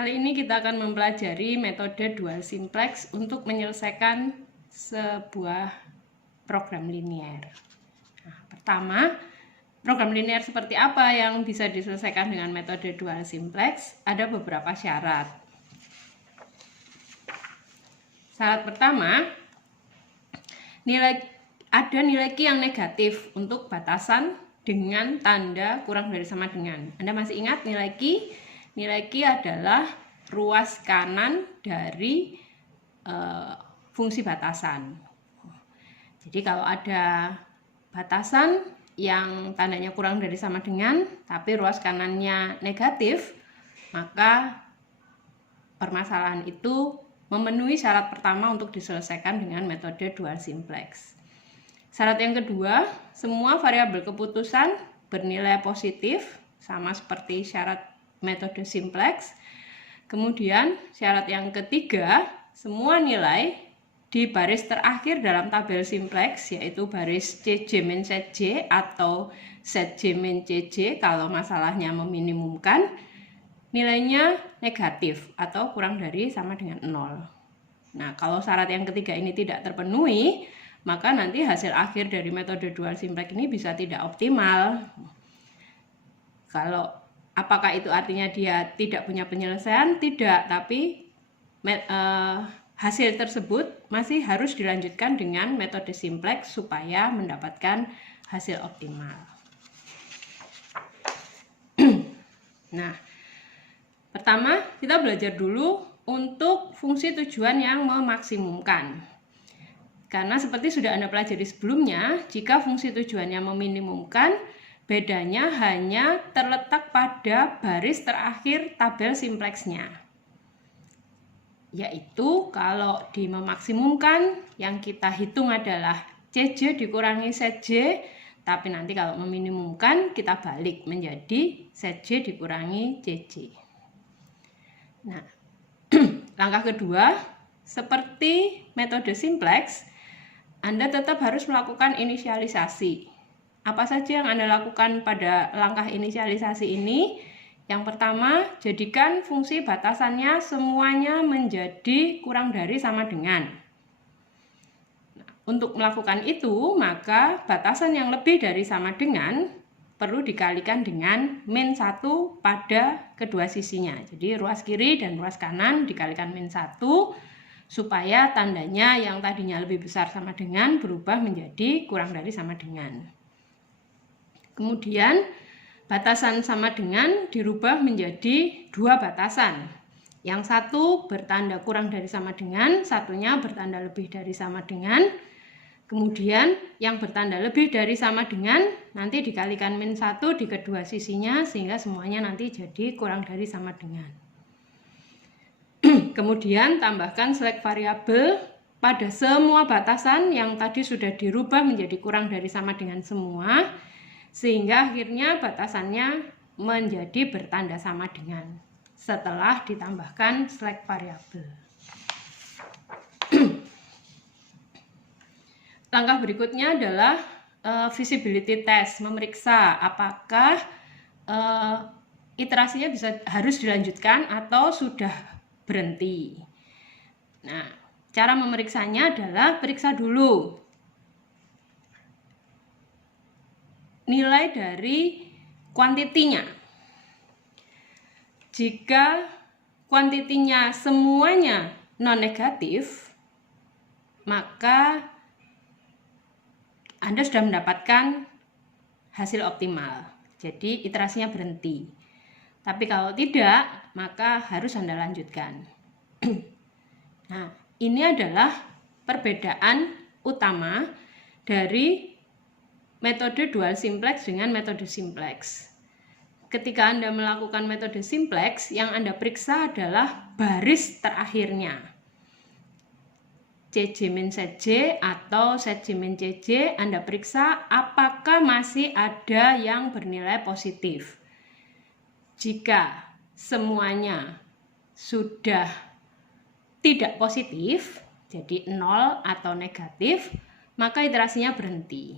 Kali ini kita akan mempelajari metode dual simplex untuk menyelesaikan sebuah program linear. Nah, pertama, program linear seperti apa yang bisa diselesaikan dengan metode dual simplex? Ada beberapa syarat. Syarat pertama, ada nilai Q yang negatif untuk batasan dengan tanda kurang dari sama dengan. Anda masih ingat nilai Q? Nilai Q adalah ruas kanan dari fungsi batasan. Jadi kalau ada batasan yang tandanya kurang dari sama dengan, tapi ruas kanannya negatif, maka permasalahan itu memenuhi syarat pertama untuk diselesaikan dengan metode dual simplex. Syarat yang kedua, semua variabel keputusan bernilai positif, sama seperti syarat metode simplex. Kemudian syarat yang ketiga, semua nilai di baris terakhir dalam tabel simplex, yaitu baris CJ min ZJ atau ZJ min CJ kalau masalahnya meminimumkan, nilainya negatif atau kurang dari sama dengan 0. Nah, kalau syarat yang ketiga ini tidak terpenuhi, maka nanti hasil akhir dari metode dual simplex ini bisa tidak optimal. Kalau apakah itu artinya dia tidak punya penyelesaian? Tidak, tapi hasil tersebut masih harus dilanjutkan dengan metode simplex supaya mendapatkan hasil optimal. Nah, pertama kita belajar dulu untuk fungsi tujuan yang memaksimumkan. Karena seperti sudah Anda pelajari sebelumnya, jika fungsi tujuannya meminimumkan, bedanya hanya terletak pada baris terakhir tabel simplexnya. Yaitu kalau di memaksimumkan yang kita hitung adalah CJ dikurangi ZJ, tapi nanti kalau meminimumkan kita balik menjadi ZJ dikurangi CJ. Nah, langkah kedua, seperti metode simplex, Anda tetap harus melakukan inisialisasi. Apa saja yang Anda lakukan pada langkah inisialisasi ini? Yang pertama, jadikan fungsi batasannya semuanya menjadi kurang dari sama dengan. Nah, untuk melakukan itu, maka batasan yang lebih dari sama dengan perlu dikalikan dengan min 1 pada kedua sisinya. Jadi ruas kiri dan ruas kanan dikalikan min 1 supaya tandanya yang tadinya lebih besar sama dengan berubah menjadi kurang dari sama dengan. Kemudian batasan sama dengan dirubah menjadi dua batasan. Yang satu bertanda kurang dari sama dengan, satunya bertanda lebih dari sama dengan. Kemudian yang bertanda lebih dari sama dengan nanti dikalikan min 1 di kedua sisinya sehingga semuanya nanti jadi kurang dari sama dengan. Kemudian tambahkan select variabel pada semua batasan yang tadi sudah dirubah menjadi kurang dari sama dengan semua, sehingga akhirnya batasannya menjadi bertanda sama dengan setelah ditambahkan select variabel. Langkah berikutnya adalah visibility test, memeriksa apakah iterasinya harus dilanjutkan atau sudah berhenti. Nah, cara memeriksanya adalah periksa dulu nilai dari kuantitinya. Jika kuantitinya semuanya non-negatif, maka Anda sudah mendapatkan hasil optimal. Jadi iterasinya berhenti. Tapi kalau tidak, maka harus Anda lanjutkan. Nah, ini adalah perbedaan utama dari metode dual simplex dengan metode simplex. Ketika Anda melakukan metode simplex, yang Anda periksa adalah baris terakhirnya. CJ min ZJ atau ZJ min CJ, Anda periksa apakah masih ada yang bernilai positif. Jika semuanya sudah tidak positif, jadi 0 atau negatif, maka iterasinya berhenti.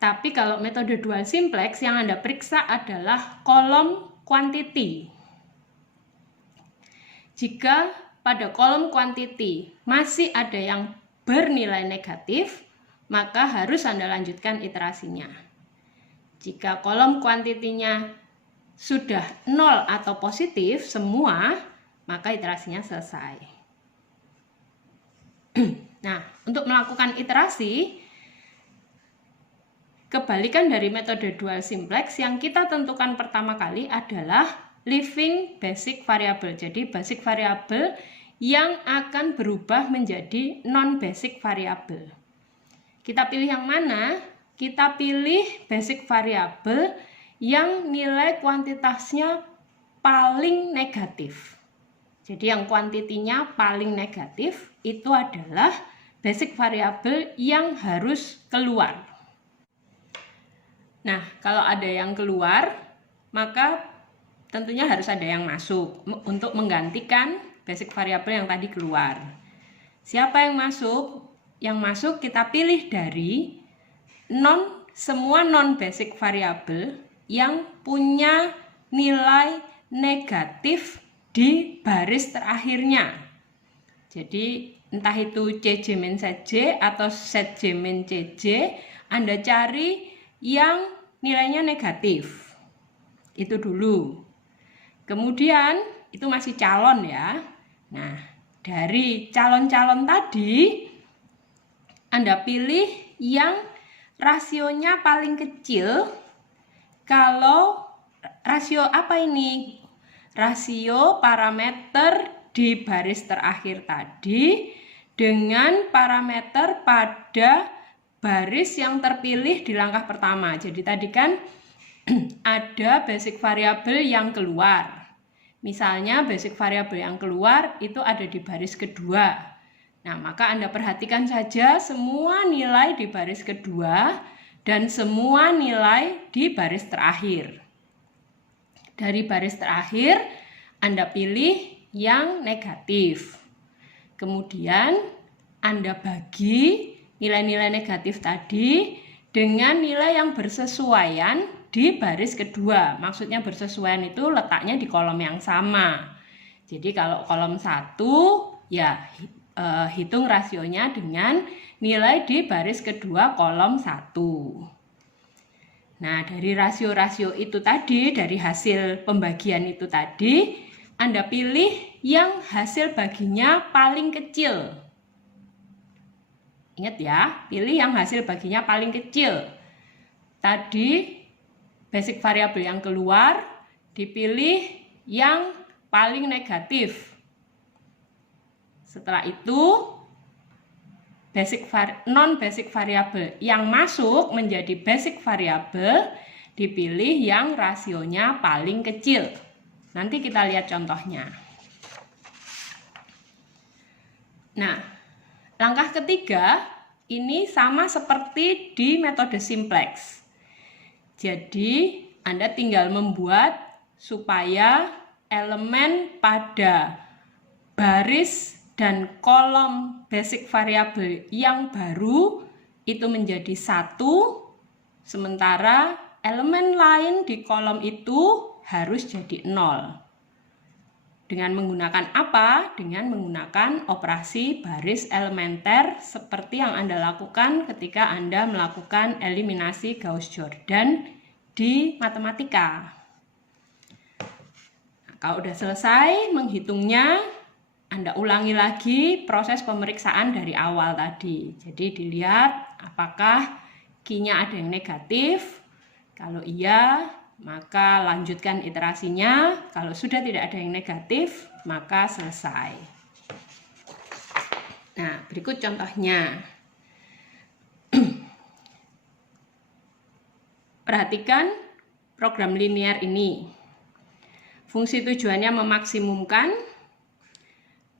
Tapi kalau metode dual simplex yang Anda periksa adalah kolom quantity. Jika pada kolom quantity masih ada yang bernilai negatif, maka harus Anda lanjutkan iterasinya. Jika kolom kuantitinya sudah 0 atau positif semua, maka iterasinya selesai. Nah, untuk melakukan iterasi, kebalikan dari metode dual simplex, yang kita tentukan pertama kali adalah leaving basic variable. Jadi basic variable yang akan berubah menjadi non-basic variable. Kita pilih yang mana? Kita pilih basic variable yang nilai kuantitasnya paling negatif. Jadi yang kuantitinya paling negatif itu adalah basic variable yang harus keluar. Nah, kalau ada yang keluar, maka tentunya harus ada yang masuk untuk menggantikan basic variable yang tadi keluar. Siapa yang masuk? Yang masuk kita pilih dari semua non-basic variable yang punya nilai negatif di baris terakhirnya. Jadi entah itu CJ min ZJ atau ZJ min CJ, Anda cari yang nilainya negatif. Itu dulu. Kemudian itu masih calon ya. Nah, dari calon-calon tadi Anda pilih yang rasionya paling kecil. Kalau rasio apa ini? Rasio parameter di baris terakhir tadi dengan parameter pada baris yang terpilih di langkah pertama. Jadi tadi kan ada basic variable yang keluar. Misalnya basic variable yang keluar itu ada di baris kedua. Nah, maka Anda perhatikan saja semua nilai di baris kedua dan semua nilai di baris terakhir. Dari baris terakhir, Anda pilih yang negatif. Kemudian, Anda bagi nilai-nilai negatif tadi dengan nilai yang bersesuaian di baris kedua. Maksudnya bersesuaian itu letaknya di kolom yang sama. Jadi kalau kolom 1, ya hitung rasionya dengan nilai di baris kedua kolom 1. Nah, dari rasio-rasio itu tadi, dari hasil pembagian itu tadi, Anda pilih yang hasil baginya paling kecil. Ingat ya, pilih yang hasil baginya paling kecil. Tadi, basic variable yang keluar, dipilih yang paling negatif. Setelah itu, non-basic variable yang masuk menjadi basic variable dipilih yang rasionya paling kecil. Nanti kita lihat contohnya. Nah, langkah ketiga ini sama seperti di metode simplex. Jadi, Anda tinggal membuat supaya elemen pada baris dan kolom basic variable yang baru itu menjadi 1, sementara elemen lain di kolom itu harus jadi 0. Dengan menggunakan apa? Dengan menggunakan operasi baris elementer seperti yang Anda lakukan ketika Anda melakukan eliminasi Gauss-Jordan di matematika. Nah, kalau sudah selesai menghitungnya, Anda ulangi lagi proses pemeriksaan dari awal tadi. Jadi dilihat apakah Q-nya ada yang negatif. Kalau iya, maka lanjutkan iterasinya. Kalau sudah tidak ada yang negatif, maka selesai. Nah, berikut contohnya. Perhatikan program linear ini. Fungsi tujuannya memaksimumkan.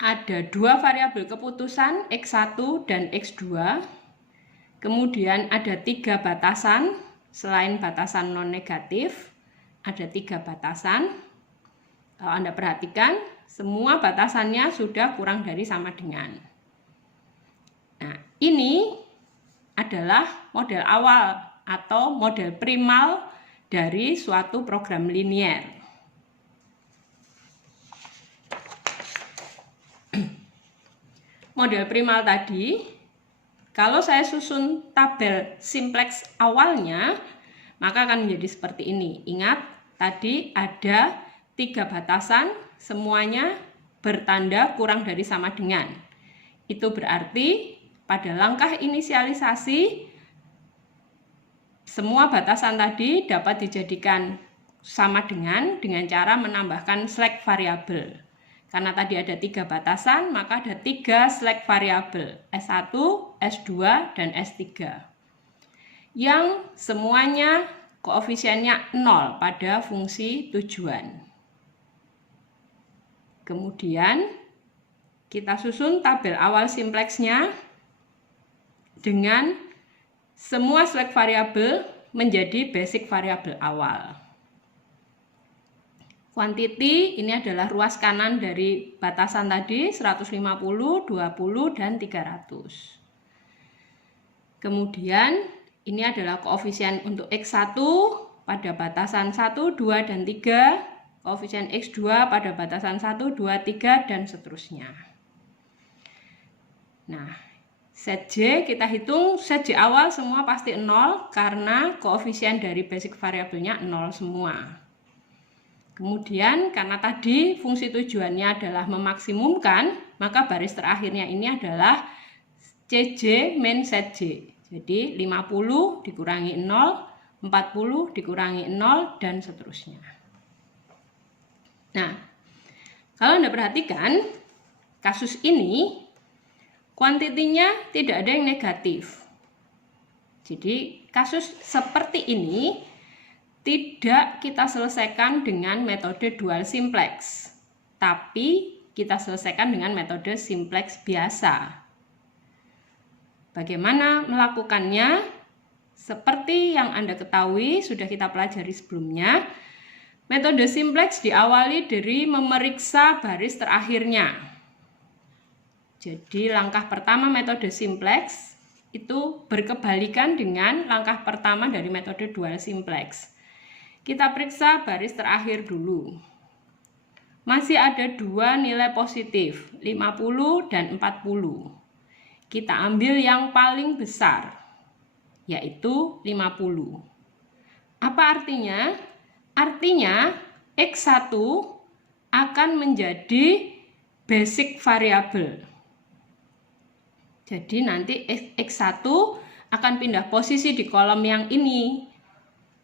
Ada 2 variabel keputusan X1 dan X2. Kemudian ada 3 batasan, selain batasan non-negatif, ada 3 batasan. Kalau Anda perhatikan, semua batasannya sudah kurang dari sama dengan. Nah, ini adalah model awal atau model primal dari suatu program linear. model primal tadi, kalau saya susun tabel simplex awalnya, maka akan menjadi seperti ini. Ingat, tadi ada 3 batasan, semuanya bertanda kurang dari sama dengan. Itu berarti pada langkah inisialisasi, semua batasan tadi dapat dijadikan sama dengan cara menambahkan slack variabel. Karena tadi ada 3 batasan, maka ada 3 slack variabel, S1, S2, dan S3. Yang semuanya koefisiennya 0 pada fungsi tujuan. Kemudian kita susun tabel awal simplexnya dengan semua slack variabel menjadi basic variabel awal. Quantity ini adalah ruas kanan dari batasan tadi 150, 20, dan 300. Kemudian ini adalah koefisien untuk X1 pada batasan 1, 2, dan 3, koefisien X2 pada batasan 1, 2, 3, dan seterusnya. Nah, set J kita hitung, set J awal semua pasti 0 karena koefisien dari basic variabelnya 0 semua. Kemudian karena tadi fungsi tujuannya adalah memaksimumkan, maka baris terakhirnya ini adalah CJ min set J. Jadi 50 dikurangi 0, 40 dikurangi 0, dan seterusnya. Nah, kalau Anda perhatikan, kasus ini kuantitinya tidak ada yang negatif. Jadi kasus seperti ini tidak kita selesaikan dengan metode dual simplex, tapi kita selesaikan dengan metode simplex biasa. Bagaimana melakukannya? Seperti yang Anda ketahui, sudah kita pelajari sebelumnya, metode simplex diawali dari memeriksa baris terakhirnya. Jadi langkah pertama metode simplex itu berkebalikan dengan langkah pertama dari metode dual simplex. Kita periksa baris terakhir dulu. Masih ada 2 nilai positif, 50 dan 40. Kita ambil yang paling besar, yaitu 50. Apa artinya? Artinya X1 akan menjadi basic variable. Jadi nanti X1 akan pindah posisi di kolom yang ini.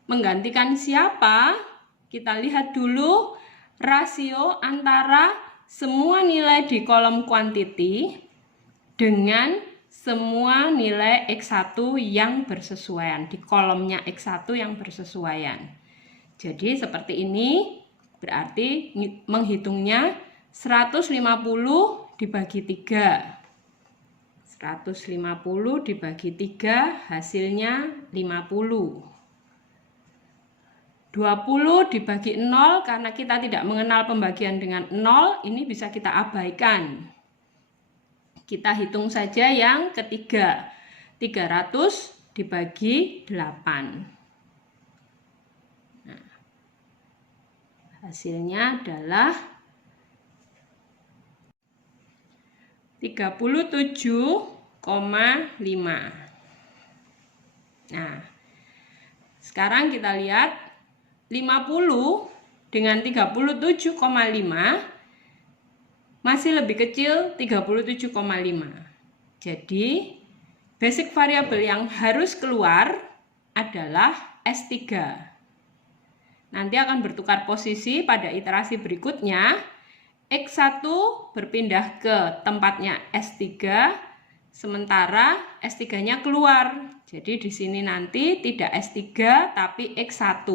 Menggantikan siapa? Kita lihat dulu rasio antara semua nilai di kolom quantity dengan semua nilai X1 yang bersesuaian, di kolomnya X1 yang bersesuaian. Jadi seperti ini, berarti menghitungnya 150 dibagi 3. 150 dibagi 3 hasilnya 50. 20 dibagi 0, karena kita tidak mengenal pembagian dengan 0, ini bisa kita abaikan. Kita hitung saja yang ketiga, 300 dibagi 8. Nah, hasilnya adalah 37,5. Nah, sekarang kita lihat 50 dengan 37,5 masih lebih kecil 37,5. Jadi basic variable yang harus keluar adalah S3. Nanti akan bertukar posisi pada iterasi berikutnya. X1 berpindah ke tempatnya S3, sementara S3-nya keluar. Jadi di sini nanti tidak S3 tapi X1.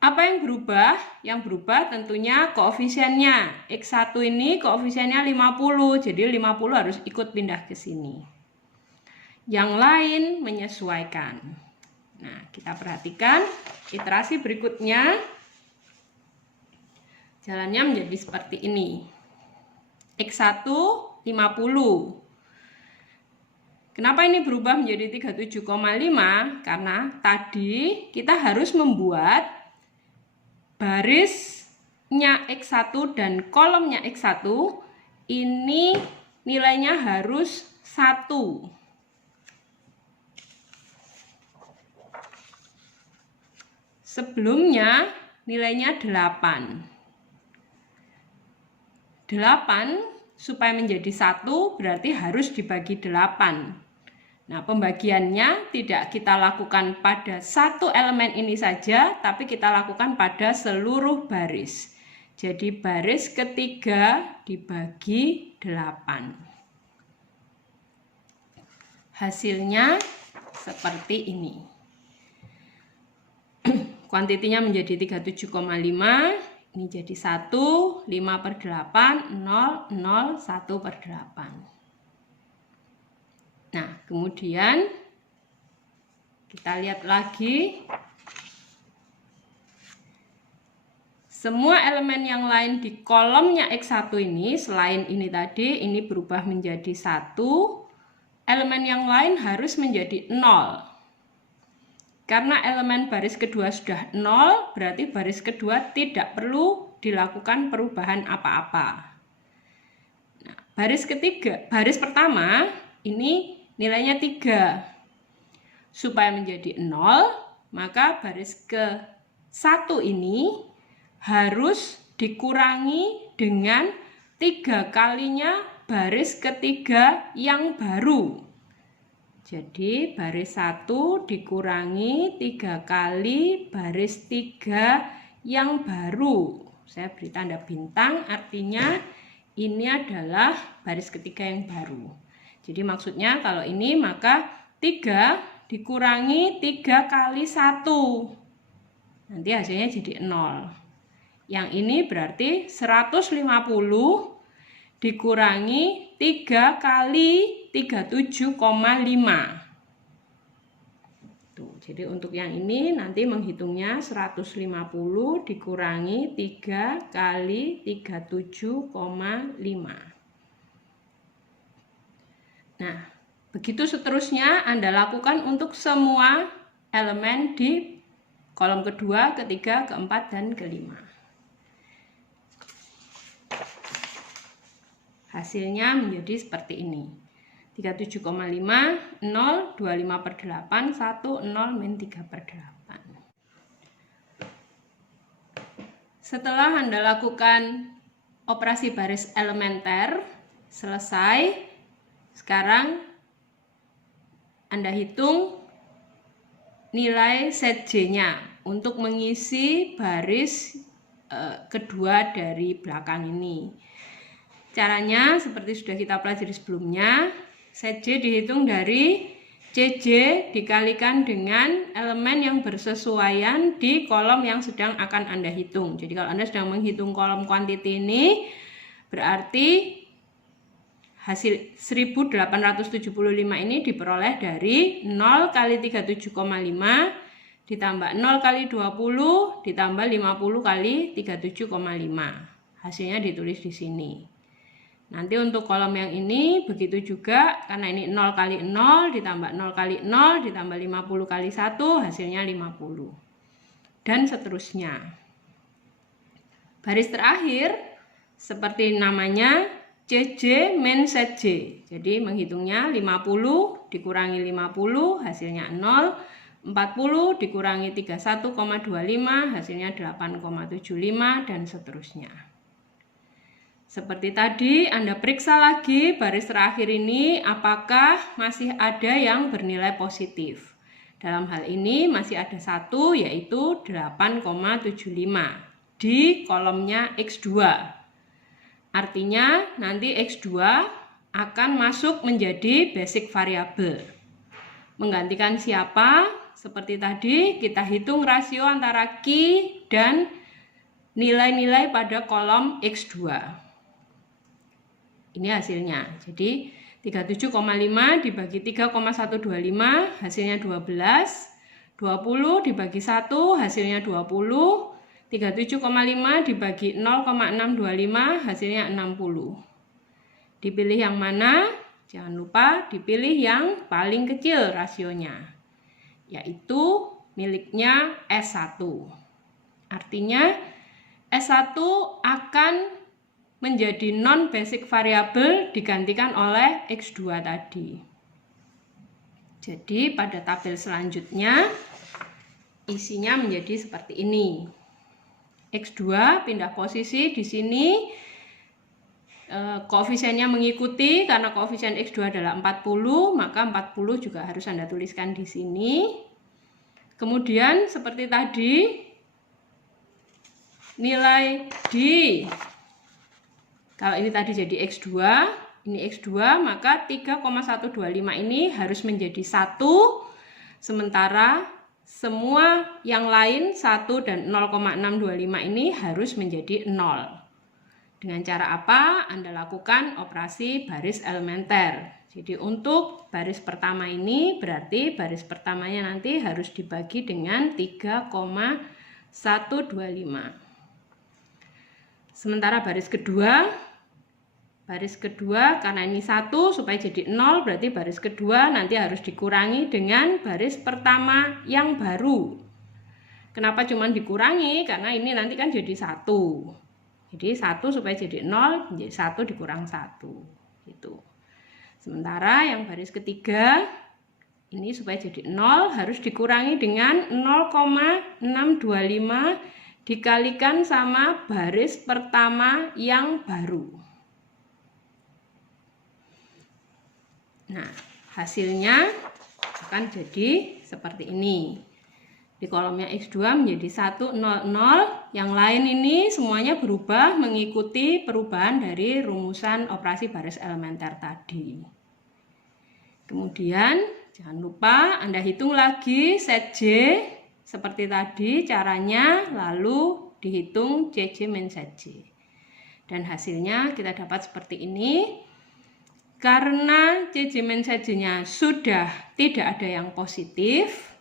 Apa yang berubah? Yang berubah tentunya koefisiennya. X1 ini koefisiennya 50, jadi 50 harus ikut pindah ke sini. Yang lain menyesuaikan. Nah, kita perhatikan iterasi berikutnya. Jalannya menjadi seperti ini. X1 50. Kenapa ini berubah menjadi 37,5? Karena tadi kita harus membuat barisnya X1 dan kolomnya X1 ini nilainya harus 1. Sebelumnya nilainya 8. 8 supaya menjadi 1 berarti harus dibagi 8. Nah, pembagiannya tidak kita lakukan pada satu elemen ini saja, tapi kita lakukan pada seluruh baris. Jadi baris ketiga dibagi 8. Hasilnya seperti ini. Kuantitinya menjadi 37,5, ini jadi 1, 5/8, 0, 0, 1/8. Nah, kemudian kita lihat lagi. Semua elemen yang lain di kolomnya X1 ini, selain ini tadi, ini berubah menjadi 1. Elemen yang lain harus menjadi 0. Karena elemen baris kedua sudah 0, berarti baris kedua tidak perlu dilakukan perubahan apa-apa. Nah, baris pertama ini nilainya 3. Supaya menjadi 0, maka baris ke-1 ini harus dikurangi dengan 3 kalinya baris ketiga yang baru. Jadi baris 1 dikurangi 3 kali baris 3 yang baru. Saya beri tanda bintang, artinya ini adalah baris ketiga yang baru. Jadi maksudnya kalau ini maka 3 dikurangi 3 kali 1. Nanti hasilnya jadi 0. Yang ini berarti 150 dikurangi 3 kali 37,5. Tuh, jadi untuk yang ini nanti menghitungnya 150 dikurangi 3 kali 37,5. Nah, begitu seterusnya Anda lakukan untuk semua elemen di kolom kedua, ketiga, keempat, dan kelima. Hasilnya menjadi seperti ini. 37,5, 0, 25/8, 1, 0, min 3/8. Setelah Anda lakukan operasi baris elementer, selesai. Sekarang Anda hitung nilai set J-nya untuk mengisi baris kedua dari belakang ini. Caranya seperti sudah kita pelajari sebelumnya, set J dihitung dari CJ dikalikan dengan elemen yang bersesuaian di kolom yang sedang akan Anda hitung. Jadi kalau Anda sedang menghitung kolom kuantiti ini, berarti hasil 1875 ini diperoleh dari 0 kali 37,5 ditambah 0 kali 20 ditambah 50 kali 37,5. Hasilnya ditulis di sini. Nanti untuk kolom yang ini begitu juga, karena ini 0 kali 0 ditambah 0 kali 0 ditambah 50 kali 1 hasilnya 50. Dan seterusnya. Baris terakhir seperti namanya CJ min set J. Jadi menghitungnya 50 dikurangi 50 hasilnya 0, 40 dikurangi 31,25 hasilnya 8,75 dan seterusnya. Seperti tadi Anda periksa lagi baris terakhir ini apakah masih ada yang bernilai positif. Dalam hal ini masih ada satu, yaitu 8,75 di kolomnya X2. Artinya nanti X2 akan masuk menjadi basic variable. Menggantikan siapa? Seperti tadi kita hitung rasio antara Q dan nilai-nilai pada kolom X2. Ini hasilnya. Jadi 37,5 dibagi 3,125 hasilnya 12. 20 dibagi 1 hasilnya 20. 37,5 dibagi 0,625 hasilnya 60. Dipilih yang mana? Jangan lupa dipilih yang paling kecil rasionya, yaitu miliknya S1. Artinya S1 akan menjadi non-basic variable digantikan oleh X2 tadi. Jadi pada tabel selanjutnya isinya menjadi seperti ini. X2 pindah posisi di sini, koefisiennya mengikuti karena koefisien X2 adalah 40, maka 40 juga harus Anda tuliskan di sini. Kemudian seperti tadi, nilai D, kalau ini tadi jadi X2, ini X2, maka 3,125 ini harus menjadi 1, sementara semua yang lain 1 dan 0,625 ini harus menjadi 0. Dengan cara apa? Anda lakukan operasi baris elementer. Jadi untuk baris pertama ini berarti baris pertamanya nanti harus dibagi dengan 3,125. Sementara baris kedua karena ini 1 supaya jadi 0, berarti baris kedua nanti harus dikurangi dengan baris pertama yang baru. Kenapa cuma dikurangi? Karena ini nanti kan jadi 1. Jadi 1 supaya jadi 0, jadi 1 dikurang 1. Gitu. Sementara yang baris ketiga, ini supaya jadi 0 harus dikurangi dengan 0,625 dikalikan sama baris pertama yang baru. Nah, hasilnya akan jadi seperti ini. Di kolomnya X2 menjadi 1, 0, 0. Yang lain ini semuanya berubah mengikuti perubahan dari rumusan operasi baris elementer tadi. Kemudian, jangan lupa Anda hitung lagi set J seperti tadi caranya, lalu dihitung CJ min set J. Dan hasilnya kita dapat seperti ini. Karena CJ min set J-nya sudah tidak ada yang positif,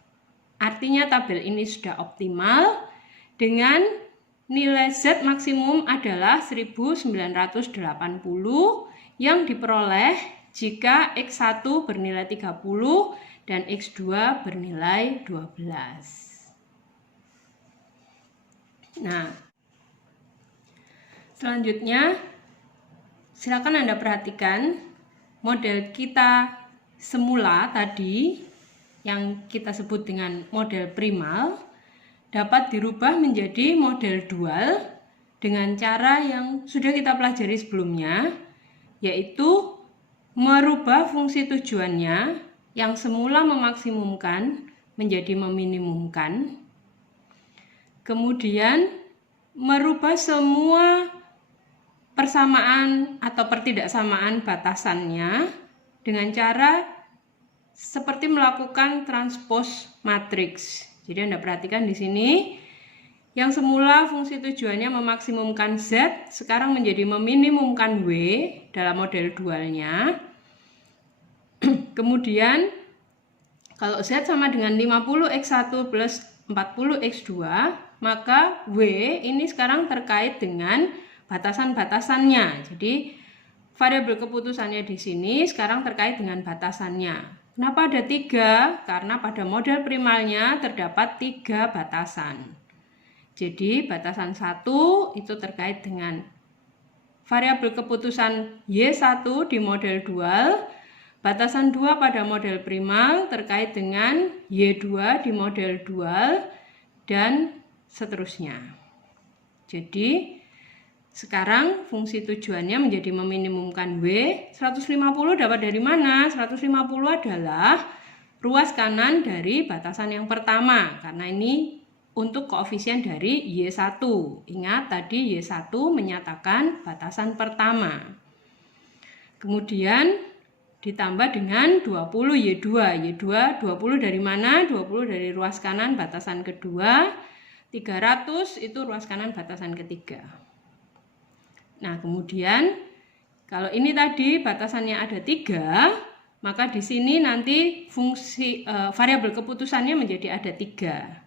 artinya tabel ini sudah optimal dengan nilai Z maksimum adalah 1980 yang diperoleh jika X1 bernilai 30 dan X2 bernilai 12. Nah, selanjutnya silakan Anda perhatikan model kita semula tadi yang kita sebut dengan model primal dapat dirubah menjadi model dual dengan cara yang sudah kita pelajari sebelumnya, yaitu merubah fungsi tujuannya yang semula memaksimumkan menjadi meminimumkan, kemudian merubah semua persamaan atau pertidaksamaan batasannya dengan cara seperti melakukan transpose matriks. Jadi Anda perhatikan di sini, yang semula fungsi tujuannya memaksimumkan Z, sekarang menjadi meminimumkan W dalam model dualnya. Kemudian, kalau Z sama dengan 50X1 plus 40X2, maka W ini sekarang terkait dengan batasan-batasannya. Jadi variabel keputusannya di sini sekarang terkait dengan batasannya. Kenapa ada 3? Karena pada model primalnya terdapat 3 batasan. Jadi batasan 1 itu terkait dengan variabel keputusan Y1 di model dual, batasan 2 pada model primal terkait dengan Y2 di model dual, dan seterusnya. Jadi sekarang fungsi tujuannya menjadi meminimumkan W. 150 dapat dari mana? 150 adalah ruas kanan dari batasan yang pertama, karena ini untuk koefisien dari Y1. Ingat tadi Y1 menyatakan batasan pertama. Kemudian ditambah dengan 20 Y2. Y2 20 dari mana? 20 dari ruas kanan batasan kedua. 300 itu ruas kanan batasan ketiga. Nah, kemudian kalau ini tadi batasannya ada 3, maka di sini nanti fungsi variabel keputusannya menjadi ada 3.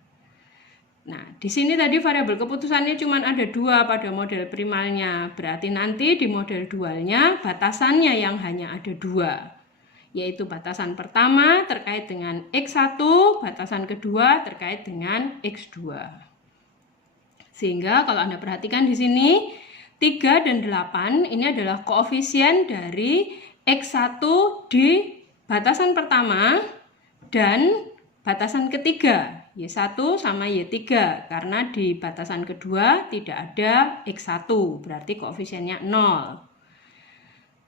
Nah, di sini tadi variabel keputusannya cuma ada 2 pada model primalnya. Berarti nanti di model dualnya batasannya yang hanya ada 2. Yaitu batasan pertama terkait dengan X1, batasan kedua terkait dengan X2. Sehingga kalau Anda perhatikan di sini 3 dan 8 ini adalah koefisien dari X1 di batasan pertama dan batasan ketiga, Y1 sama Y3, karena di batasan kedua tidak ada X1, berarti koefisiennya 0.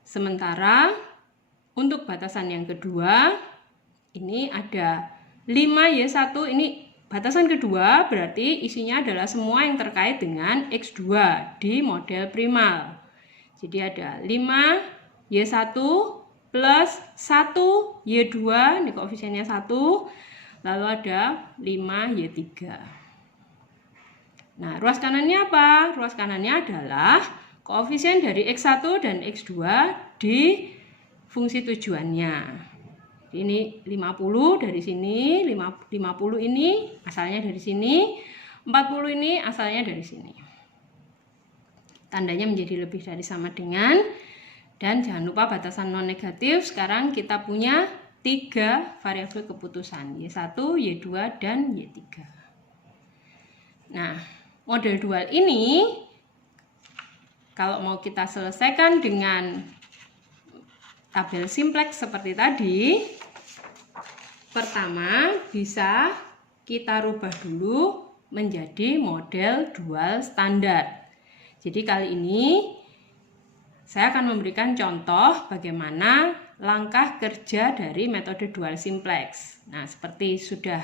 Sementara untuk batasan yang kedua, ini ada 5Y1, ini batasan kedua berarti isinya adalah semua yang terkait dengan X2 di model primal. Jadi ada 5Y1 plus 1Y2, ini koefisiennya 1, lalu ada 5Y3. Nah, ruas kanannya apa? Ruas kanannya adalah koefisien dari X1 dan X2 di fungsi tujuannya. Ini 50 dari sini, 50 ini asalnya dari sini, 40 ini asalnya dari sini. Tandanya menjadi lebih dari sama dengan, dan jangan lupa batasan non negatif. Sekarang kita punya 3 variabel keputusan, Y1, Y2, dan Y3. Nah, model dual ini kalau mau kita selesaikan dengan tabel simplex seperti tadi, pertama bisa kita rubah dulu menjadi model dual standar. Jadi kali ini saya akan memberikan contoh bagaimana langkah kerja dari metode dual simplex. Nah, seperti sudah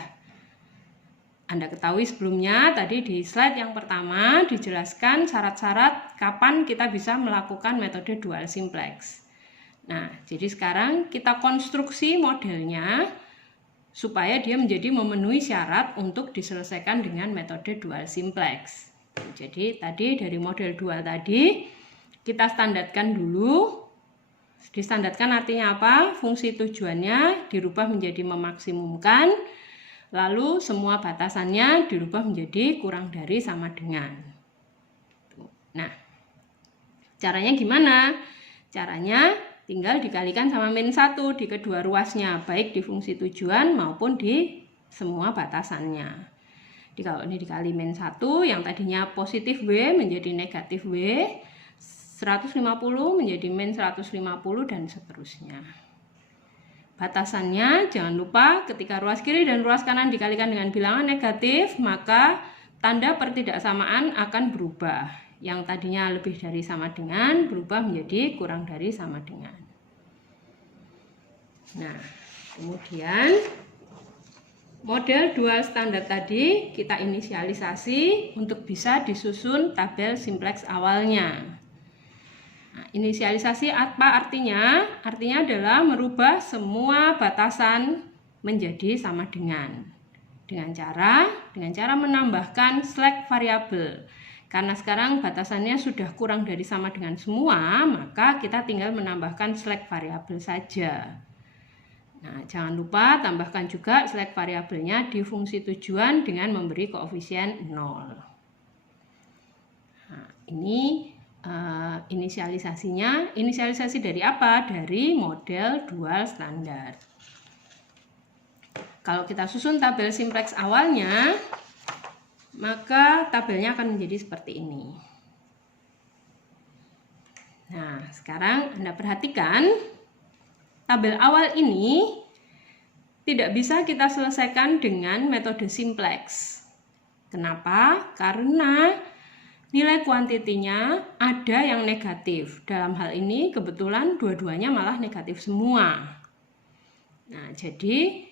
Anda ketahui sebelumnya, tadi di slide yang pertama dijelaskan syarat-syarat kapan kita bisa melakukan metode dual simplex. Nah, jadi sekarang kita konstruksi modelnya supaya dia menjadi memenuhi syarat untuk diselesaikan dengan metode dual simplex. Jadi tadi dari model dual tadi kita standarkan dulu. Distandarkan artinya apa? Fungsi tujuannya dirubah menjadi memaksimumkan, lalu semua batasannya dirubah menjadi kurang dari sama dengan. Nah, caranya gimana? Caranya tinggal dikalikan sama min 1 di kedua ruasnya, baik di fungsi tujuan maupun di semua batasannya. Jadi kalau ini dikali min 1, yang tadinya positif W menjadi negatif W, 150 menjadi min 150, dan seterusnya. Batasannya jangan lupa ketika ruas kiri dan ruas kanan dikalikan dengan bilangan negatif, maka tanda pertidaksamaan akan berubah. Yang tadinya lebih dari sama dengan berubah menjadi kurang dari sama dengan. Nah, kemudian model dual standar tadi kita inisialisasi untuk bisa disusun tabel simplex awalnya. Nah, inisialisasi apa artinya? Artinya adalah merubah semua batasan menjadi sama dengan cara menambahkan slack variabel. Karena sekarang batasannya sudah kurang dari sama dengan semua, maka kita tinggal menambahkan slack variabel saja. Nah, jangan lupa tambahkan juga slack variabelnya di fungsi tujuan dengan memberi koefisien 0. Nah, ini inisialisasinya. Inisialisasi dari apa? Dari model dual standar. Kalau kita susun tabel simplex awalnya, maka tabelnya akan menjadi seperti ini. Nah, sekarang Anda perhatikan tabel awal ini tidak bisa kita selesaikan dengan metode simplex. Kenapa? Karena nilai kuantitinya ada yang negatif. Dalam hal ini kebetulan dua-duanya malah negatif semua. Nah, jadi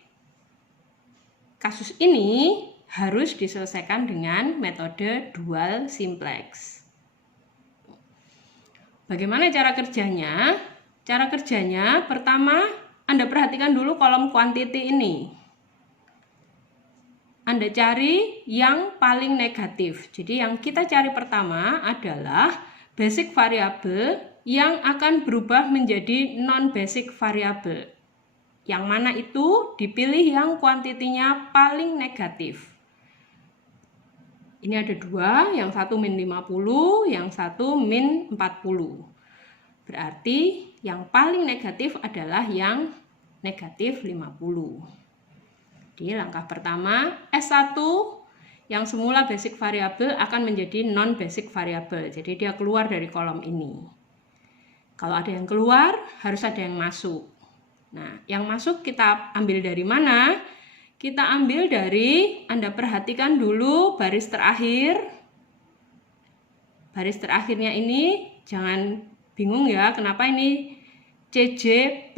kasus ini harus diselesaikan dengan metode dual simplex. Bagaimana cara kerjanya? Cara kerjanya pertama, Anda perhatikan dulu kolom quantity ini. Anda cari yang paling negatif. Jadi yang kita cari pertama adalah basic variable yang akan berubah menjadi non-basic variable. Yang mana itu dipilih yang kuantitinya paling negatif. Ini ada dua, yang satu min 50, yang satu min 40. Berarti yang paling negatif adalah yang negatif 50. Jadi langkah pertama, S1 yang semula basic variable akan menjadi non basic variable. Jadi dia keluar dari kolom ini. Kalau ada yang keluar, harus ada yang masuk. Nah, yang masuk kita ambil dari mana? Kita ambil dari, Anda perhatikan dulu baris terakhir. Baris terakhirnya ini, jangan bingung ya, kenapa ini CJ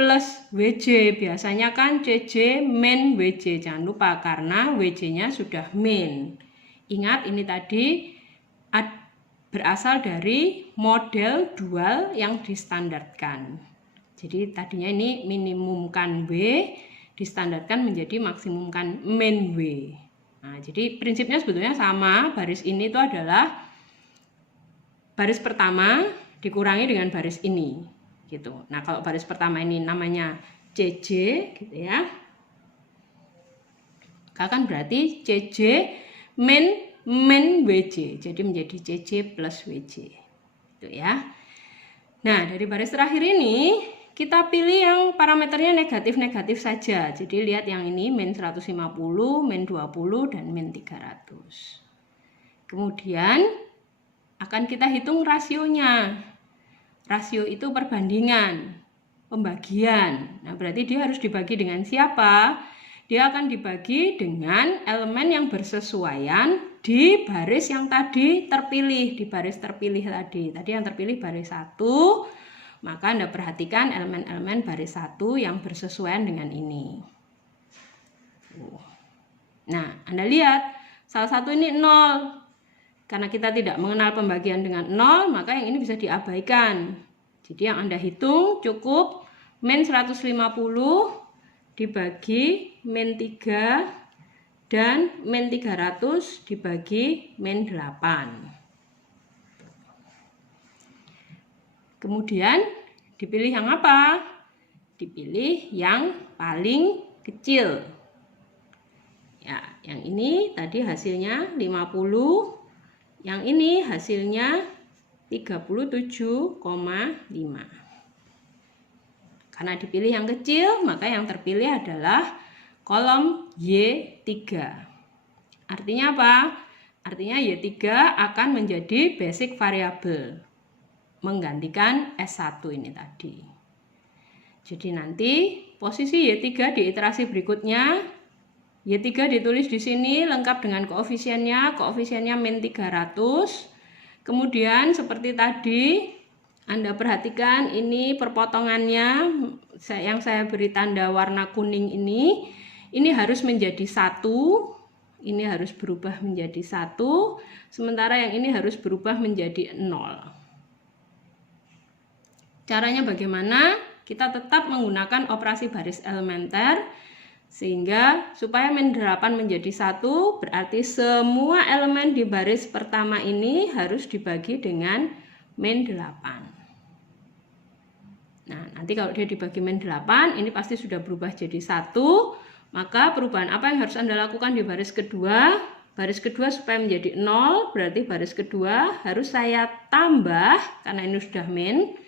plus WJ. Biasanya kan CJ min WJ. Jangan lupa, karena WJ-nya sudah min. Ingat, ini tadi berasal dari model dual yang distandarkan. Jadi tadinya ini minimumkan W, distandarkan menjadi maksimumkan min W. Nah, jadi prinsipnya sebetulnya sama. Baris ini itu adalah baris pertama dikurangi dengan baris ini, gitu. Nah, kalau baris pertama ini namanya CJ, gitu ya. Kan berarti CJ min WJ, jadi menjadi CJ plus WJ, gitu ya. Nah, dari baris terakhir ini kita pilih yang parameternya negatif-negatif saja. Jadi lihat yang ini min 150, min 20, dan min 300. Kemudian akan kita hitung rasionya. Rasio itu perbandingan, pembagian. Nah, berarti dia harus dibagi dengan siapa? Dia akan dibagi dengan elemen yang bersesuaian di baris yang tadi terpilih, di baris terpilih tadi. Tadi yang terpilih baris 1, maka Anda perhatikan elemen-elemen baris 1 yang bersesuaian dengan ini. Nah, Anda lihat, salah satu ini 0. Karena kita tidak mengenal pembagian dengan 0, maka yang ini bisa diabaikan. Jadi yang Anda hitung cukup min 150 dibagi min 3 dan min 300 dibagi min 8. Kemudian dipilih yang apa? Dipilih yang paling kecil. Ya, yang ini tadi hasilnya 50, yang ini hasilnya 37,5. Karena dipilih yang kecil, maka yang terpilih adalah kolom Y3. Artinya apa? Artinya Y3 akan menjadi basic variable, menggantikan S1 ini tadi. Jadi nanti posisi Y3 di iterasi berikutnya, Y3 ditulis di sini lengkap dengan koefisiennya min 300. Kemudian seperti tadi, Anda perhatikan ini perpotongannya yang saya beri tanda warna kuning ini harus menjadi 1, ini harus berubah menjadi 1, sementara yang ini harus berubah menjadi 0. Caranya bagaimana? Kita tetap menggunakan operasi baris elementer, sehingga supaya min 8 menjadi 1, berarti semua elemen di baris pertama ini harus dibagi dengan min 8. Nah, nanti kalau dia dibagi min 8, ini pasti sudah berubah jadi 1. Maka perubahan apa yang harus Anda lakukan di baris kedua? Baris kedua supaya menjadi 0, berarti baris kedua harus saya tambah, karena ini sudah min.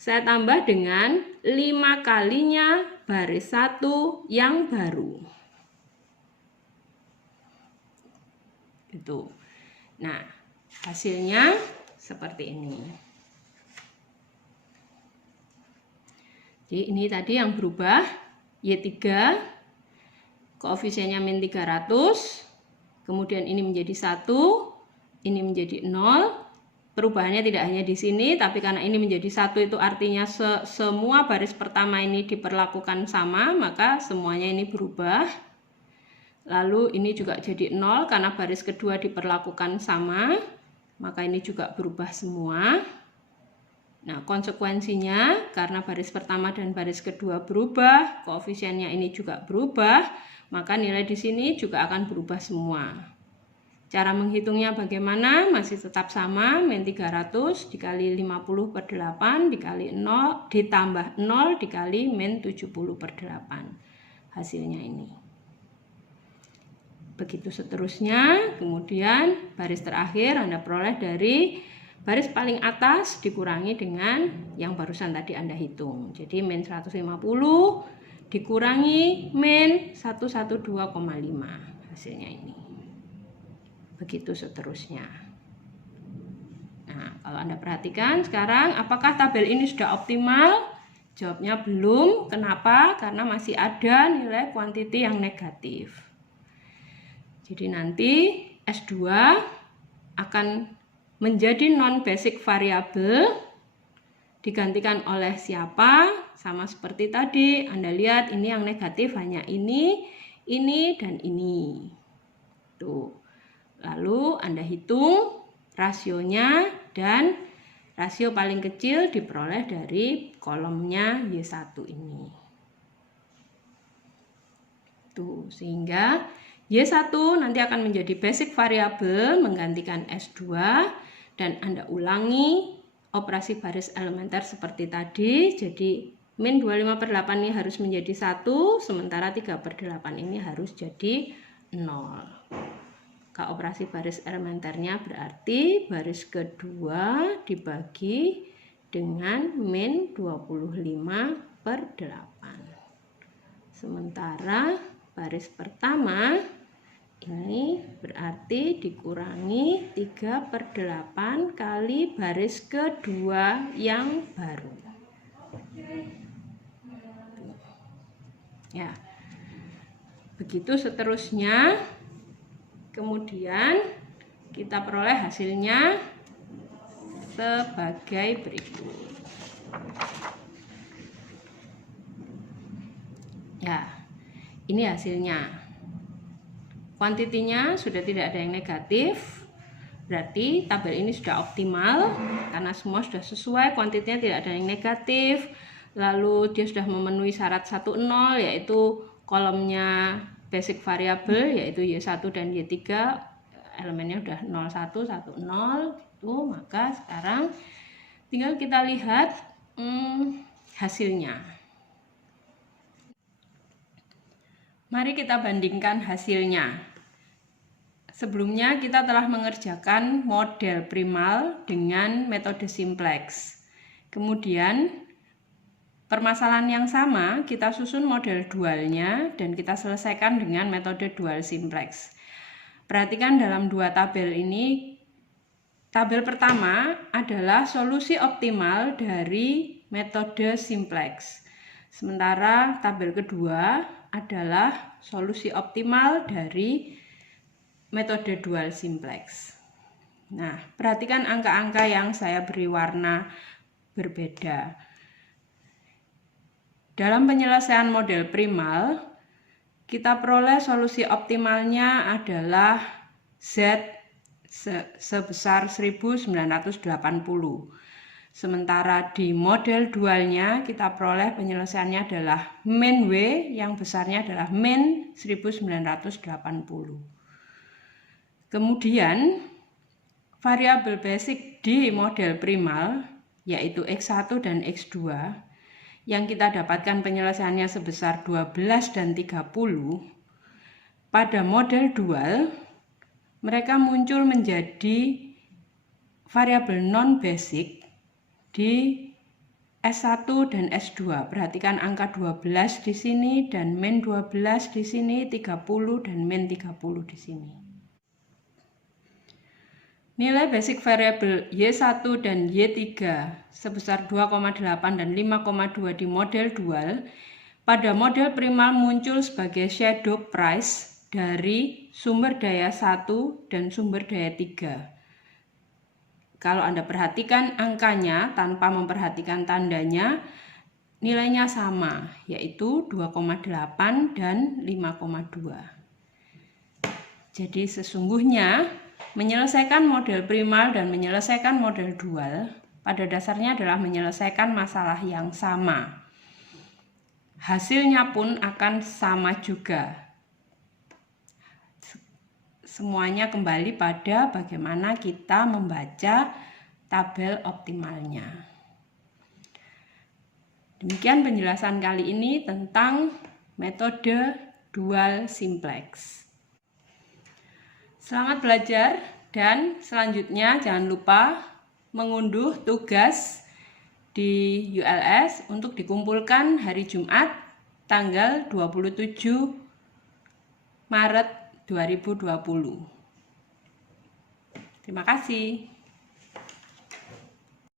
Saya tambah dengan 5 kalinya baris 1 yang baru. Itu. Nah, hasilnya seperti ini. Jadi ini tadi yang berubah, Y3, koefisiennya min 300, kemudian ini menjadi 1, ini menjadi 0. Perubahannya tidak hanya di sini, tapi karena ini menjadi 1 itu artinya semua baris pertama ini diperlakukan sama, maka semuanya ini berubah. Lalu ini juga jadi 0 karena baris kedua diperlakukan sama, maka ini juga berubah semua. Nah, konsekuensinya karena baris pertama dan baris kedua berubah, koefisiennya ini juga berubah, maka nilai di sini juga akan berubah semua. Cara menghitungnya bagaimana? Masih tetap sama, min 300 dikali 50 per 8 dikali 0 ditambah 0 dikali min 70 per 8. Hasilnya ini. Begitu seterusnya, kemudian baris terakhir Anda peroleh dari baris paling atas dikurangi dengan yang barusan tadi Anda hitung. Jadi min 150 dikurangi min 112,5. Hasilnya ini. begitu seterusnya. Nah, kalau Anda perhatikan sekarang, apakah tabel ini sudah optimal? Jawabnya belum. Kenapa? Karena masih ada nilai kuantiti yang negatif. Jadi nanti S2 akan menjadi non-basic variable, digantikan oleh siapa? Sama seperti tadi, Anda lihat ini yang negatif hanya ini, dan ini. Tuh. Lalu Anda hitung rasionya, dan rasio paling kecil diperoleh dari kolomnya Y1 ini. Tuh, sehingga Y1 nanti akan menjadi basic variable menggantikan S2, dan Anda ulangi operasi baris elementer seperti tadi. Jadi min 25/8 ini harus menjadi 1, sementara 3/8 ini harus jadi 0. Operasi baris elementernya berarti baris kedua dibagi dengan min 25/8. Sementara baris pertama ini berarti dikurangi 3/8 kali baris kedua yang baru. Ya. Begitu seterusnya. Kemudian kita peroleh hasilnya sebagai berikut. Ya, ini hasilnya. Kuantitinya sudah tidak ada yang negatif, berarti tabel ini sudah optimal karena semua sudah sesuai, kuantitinya tidak ada yang negatif. Lalu dia sudah memenuhi syarat 1,0, yaitu kolomnya basic variable yaitu Y1 dan Y3 elemennya udah 01, 10 gitu. Maka sekarang tinggal kita lihat hasilnya. Mari kita bandingkan hasilnya. Sebelumnya kita telah mengerjakan model primal dengan metode simplex. Kemudian permasalahan yang sama kita susun model dualnya dan kita selesaikan dengan metode dual simplex. Perhatikan dalam dua tabel ini, tabel pertama adalah solusi optimal dari metode simplex. Sementara tabel kedua adalah solusi optimal dari metode dual simplex. Nah, perhatikan angka-angka yang saya beri warna berbeda. Dalam penyelesaian model primal, kita peroleh solusi optimalnya adalah Z sebesar 1980. Sementara di model dualnya kita peroleh penyelesaiannya adalah min W yang besarnya adalah min 1980. Kemudian variabel basic di model primal yaitu X1 dan X2 yang kita dapatkan penyelesaiannya sebesar 12 dan 30, pada model dual mereka muncul menjadi variabel non-basic di S1 dan S2. Perhatikan angka 12 di sini dan min 12 di sini, 30 dan min 30 di sini. Nilai basic variable Y1 dan Y3 sebesar 2,8 dan 5,2 di model dual, pada model primal muncul sebagai shadow price dari sumber daya 1 dan sumber daya 3. Kalau Anda perhatikan angkanya tanpa memperhatikan tandanya, nilainya sama, yaitu 2,8 dan 5,2. Jadi sesungguhnya menyelesaikan model primal dan menyelesaikan model dual pada dasarnya adalah menyelesaikan masalah yang sama. Hasilnya pun akan sama juga. Semuanya kembali pada bagaimana kita membaca tabel optimalnya. Demikian penjelasan kali ini tentang metode dual simplex. Selamat belajar, dan selanjutnya jangan lupa mengunduh tugas di ULS untuk dikumpulkan hari Jumat tanggal 27 Maret 2020. Terima kasih.